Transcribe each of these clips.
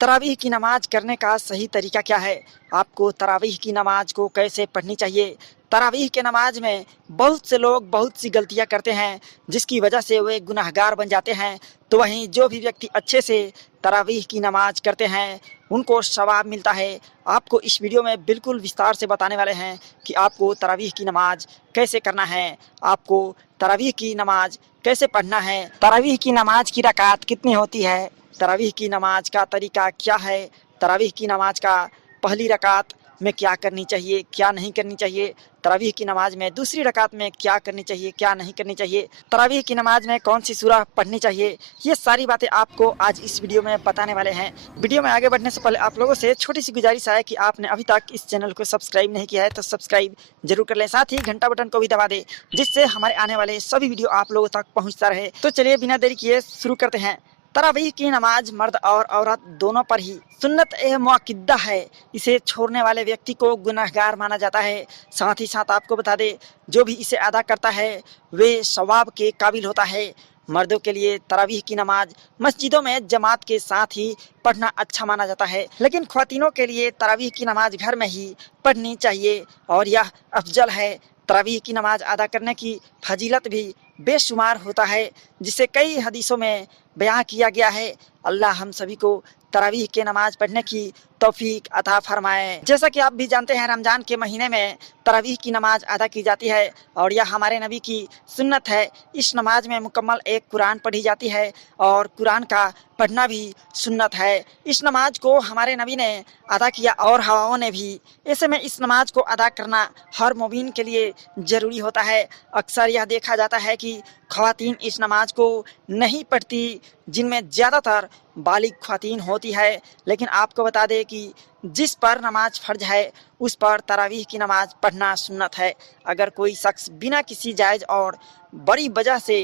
तरावीह की नमाज करने का सही तरीका क्या है? आपको तरावीह की नमाज को कैसे पढ़नी चाहिए? तरावीह के नमाज में बहुत से लोग बहुत सी गलतियां करते हैं जिसकी वजह से वे गुनाहगार बन जाते हैं। तो वहीं जो भी व्यक्ति अच्छे से तरावीह की नमाज करते हैं उनको सवाब मिलता है। आपको इस वीडियो में बिल्कुल विस्तार से बताने वाले हैं कि आपको तरावीह की नमाज कैसे करना है, आपको तरावीह की नमाज कैसे पढ़ना है, तरावीह की नमाज की रकात कितनी होती है, तरावीह की नमाज का तरीका क्या है, तरावीह की नमाज का पहली रकात में क्या करनी चाहिए, क्या नहीं करनी चाहिए, तरावीह की नमाज में दूसरी रकात में क्या करनी चाहिए, क्या नहीं करनी चाहिए, तरावीह की नमाज में कौन सी सूरह पढ़नी चाहिए, ये सारी बातें आपको आज इस वीडियो में बताने वाले हैं। वीडियो में आगे बढ़ने से पहले आप लोगों से छोटी सी गुजारिश है कि आपने अभी तक इस चैनल को सब्सक्राइब नहीं किया है तो सब्सक्राइब जरूर कर लें, साथ ही घंटा बटन को भी दबा दें जिससे हमारे आने वाले सभी वीडियो आप लोगों तक पहुँचता रहे। तो चलिए बिना देरी किए शुरू करते हैं। तरावीह की नमाज मर्द और औरत दोनों पर ही सुन्नत ए मुअक्किदा है। इसे छोड़ने वाले व्यक्ति को गुनाहगार माना जाता है। साथ ही साथ आपको बता दे जो भी इसे अदा करता है वे सवाब के काबिल होता है। मर्दों के लिए तरावीह की नमाज मस्जिदों में जमात के साथ ही पढ़ना अच्छा माना जाता है, लेकिन ख्वातीनों के लिए तरावीह की नमाज घर में ही पढ़नी चाहिए और यह अफजल है। तरावीह की नमाज अदा करने की फजीलत भी बेशुमार होता है जिसे कई हदीसों में बयां किया गया है। अल्लाह हम सभी को तरावीह के नमाज पढ़ने की तौफीक अता फरमाए। जैसा कि आप भी जानते हैं रमजान के महीने में तरावीह की नमाज अदा की जाती है और यह हमारे नबी की सुन्नत है। इस नमाज में मुकम्मल एक कुरान पढ़ी जाती है और कुरान का पढ़ना भी सुन्नत है। इस नमाज को हमारे नबी ने अदा किया और हवाओं ने भी। ऐसे में इस नमाज को अदा करना हर मोमिन के लिए ज़रूरी होता है। अक्सर यह देखा जाता है कि ख़वातीन इस नमाज को नहीं पढ़ती जिनमें ज़्यादातर बालिग ख़वातीन होती है, लेकिन आपको बता दें कि जिस पर नमाज फ़र्ज है उस पर तरावीह की नमाज पढ़ना सुन्नत है। अगर कोई शख्स बिना किसी जायज़ और बड़ी वजह से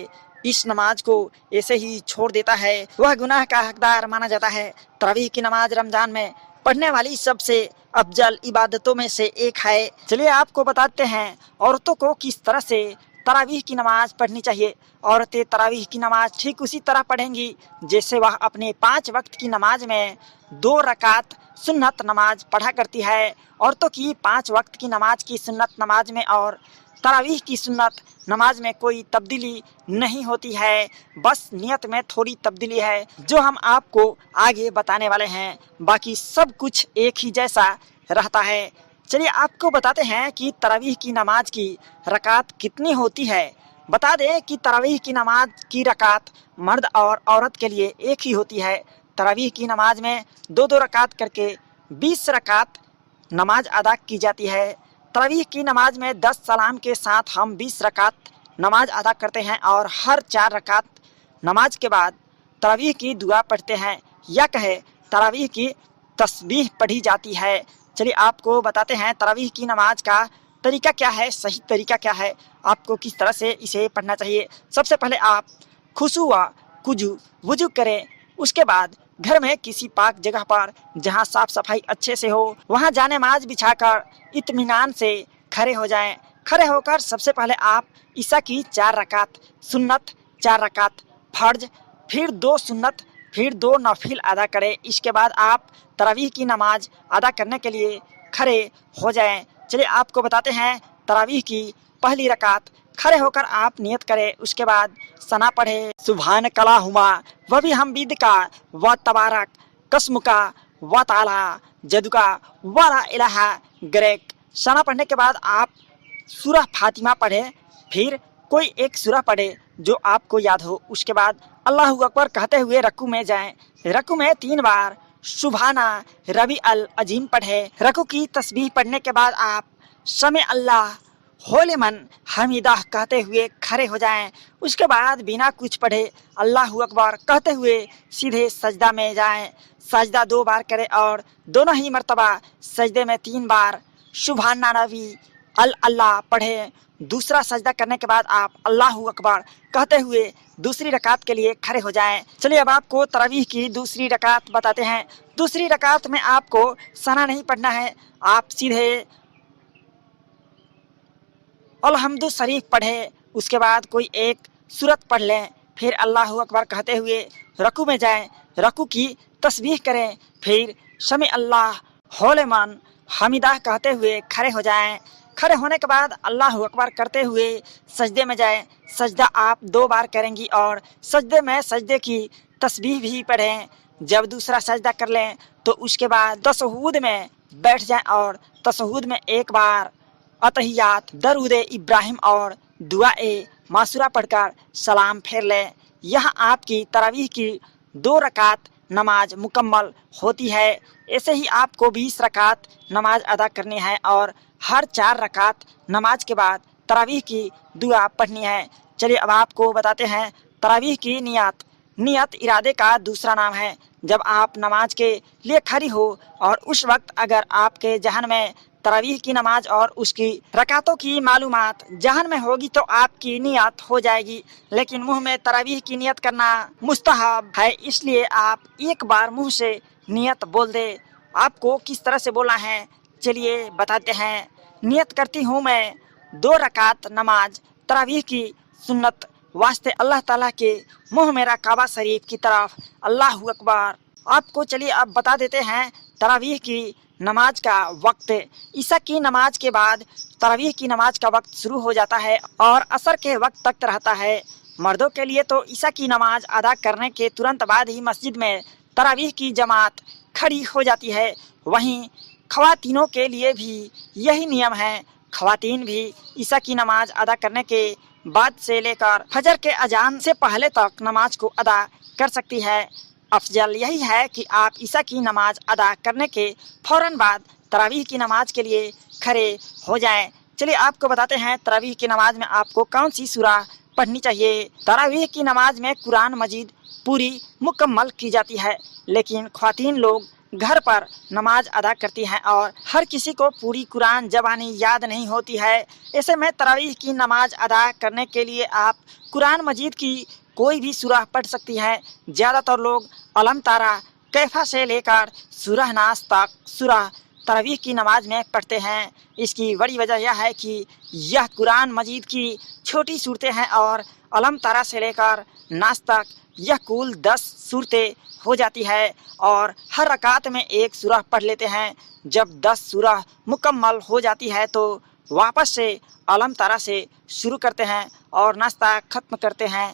इस नमाज को ऐसे ही छोड़ देता है वह गुनाह का हकदार माना जाता है। तरावीह की नमाज रमज़ान में पढ़ने वाली सबसे अफजल इबादतों में से एक है। चलिए आपको बताते हैं औरतों को किस तरह से तरावीह की नमाज पढ़नी चाहिए। औरतें तरावीह की नमाज ठीक उसी तरह पढ़ेंगी जैसे वह अपने 5 वक्त की नमाज में 2 रकात सुन्नत नमाज पढ़ा करती है। औरतों की 5 वक्त की नमाज की सुन्नत नमाज में और तरावीह की सुन्नत नमाज में कोई तब्दीली नहीं होती है, बस नियत में थोड़ी तब्दीली है जो हम आपको आगे बताने वाले हैं। बाकी सब कुछ एक ही जैसा रहता है। चलिए आपको बताते हैं कि तरावीह की नमाज की रकात कितनी होती है। बता दें कि तरावीह की नमाज की रकात मर्द और औरत के लिए एक ही होती है। तरावीह की नमाज में 2-2 रकात करके 20 रकात नमाज अदा की जाती है। तरावीह की नमाज में 10 सलाम के साथ हम 20 रकात नमाज अदा करते हैं और हर 4 रकात नमाज के बाद तरावीह की दुआ पढ़ते हैं या कहे तरावीह की तस्बीह पढ़ी जाती है। चलिए आपको बताते हैं तरावीह की नमाज का तरीका क्या है, सही तरीका क्या है, आपको किस तरह से इसे पढ़ना चाहिए। सबसे पहले आप खुशू व कुजू वुजू करें, उसके बाद घर में किसी पाक जगह पर जहां साफ सफाई अच्छे से हो वहां जाने माज बिछाकर इत्मीनान से खड़े हो जाएं। खड़े होकर सबसे पहले आप ईसा की 4 रकात सुन्नत, 4 रकात फर्ज, फिर 2 सुन्नत, फिर 2 नफिल अदा करें। इसके बाद आप तरावीह की नमाज अदा करने के लिए खड़े हो जाएं। चलिए आपको बताते हैं तरावीह की पहली रकात। खड़े होकर आप नियत करें, उसके बाद सना पढ़े सुभान कला हुमा व भी हमबिद का व तबारक कसम का व ताला जदू का वाला इलाहा ग्रेक। सना पढ़ने के बाद आप सूरह फातिमा पढ़े, फिर कोई एक सूरह पढ़े जो आपको याद हो। उसके बाद अल्लाहु अकबर कहते हुए रकू में जाएं। रकू में 3 बार सुभाना रबी अल अजीम पढ़े। रकू की तस्बीह पढ़ने के बाद आप समय अल्लाह होले मन हमीदाह कहते हुए खड़े हो जाएं। उसके बाद बिना कुछ पढ़े अल्लाहु अकबर कहते हुए सीधे सजदा में जाएं। सजदा 2 बार करें और दोनों ही मर्तबा सजदे में 3 बार सुभाना नबी अल अल्लाह पढ़े। दूसरा सजदा करने के बाद आप अल्लाहु अकबर कहते हुए दूसरी रकात के लिए खड़े हो जाएं। चलिए अब आपको तरावीह की दूसरी रकात बताते हैं। दूसरी रकात में आपको सना नहीं पढ़ना है, आप सीधे अलहम्दु शरीफ पढ़े, उसके बाद कोई एक सूरत पढ़ लें, फिर अल्लाहु अकबर कहते हुए रकू में जाएं। रकू की तस्बीह करें, फिर समी अल्लाह होलेमान हमीदा कहते हुए खड़े हो जाएं। खड़े होने के बाद अल्लाह अकबर करते हुए सजदे में जाएं। सजदा आप 2 बार करेंगी और सजदे में सजदे की तस्बीह भी पढ़ें। जब दूसरा सजदा कर लें तो उसके बाद तशहुद में बैठ जाएं और तशहुद में एक बार अतहियात, दरूद इब्राहिम और दुआए मासूरा पढ़कर सलाम फेर लें। यहाँ आपकी तरावीह की 2 रकात नमाज मुकम्मल होती है। ऐसे ही आपको 20 रकात नमाज अदा करनी है और हर 4 रकात नमाज के बाद तरावीह की दुआ पढ़नी है। चलिए अब आपको बताते हैं तरावीह की नियत। नियत इरादे का दूसरा नाम है। जब आप नमाज के लिए खड़ी हो और उस वक्त अगर आपके जहन में तरावीह की नमाज और उसकी रकातों की मालूमात जहन में होगी तो आपकी नियत हो जाएगी, लेकिन मुंह में तरावीह की नियत करना मुस्तहब है, इसलिए आप एक बार मुंह से नियत बोल दे। आपको किस तरह से बोलना है चलिए बताते हैं। नियत करती हूँ मैं 2 रकात नमाज तरावीह की सुन्नत वास्ते अल्लाह ताला के मुंह मेरा काबा शरीफ की तरफ, अल्लाह अकबर। आपको चलिए अब बता देते हैं तरावीह की नमाज का वक्त। ईशा की नमाज के बाद तरावीह की नमाज का वक्त शुरू हो जाता है और असर के वक्त तक रहता है। मर्दों के लिए तो ईशा की नमाज अदा करने के तुरंत बाद ही मस्जिद में तरावीह की जमात खड़ी हो जाती है। वहीं ख्वातीनों के लिए भी यही नियम है। ख्वातीन भी ईशा की नमाज अदा करने के बाद से लेकर फजर के अजान से पहले तक नमाज को अदा कर सकती है। अफजल यही है कि आप ईशा की नमाज अदा करने के फौरन बाद तरावीह की नमाज के लिए खड़े हो जाएं। चलिए आपको बताते हैं तरावीह की नमाज में आपको कौन सी सूरा पढ़नी चाहिए। तरावीह की नमाज में कुरान मजीद पूरी मुकम्मल की जाती है, लेकिन ख्वातीन लोग घर पर नमाज अदा करती हैं और हर किसी को पूरी कुरान ज़बानी याद नहीं होती है। ऐसे में तरावीह की नमाज अदा करने के लिए आप कुरान मजीद की कोई भी सूरह पढ़ सकती हैं। ज़्यादातर लोग अलम तारा कैफा से लेकर सूरह नास तक सूरह तरावीह की नमाज में पढ़ते हैं। इसकी बड़ी वजह यह है कि यह कुरान मजीद की छोटी सूरतें हैं और अलम तारा से लेकर नास तक यह कुल 10 सूरतें हो जाती है और हर रकात में एक सूरह पढ़ लेते हैं। जब 10 सूरह मुकम्मल हो जाती है तो वापस से अलम तारा से शुरू करते हैं और नाश्ता खत्म करते हैं।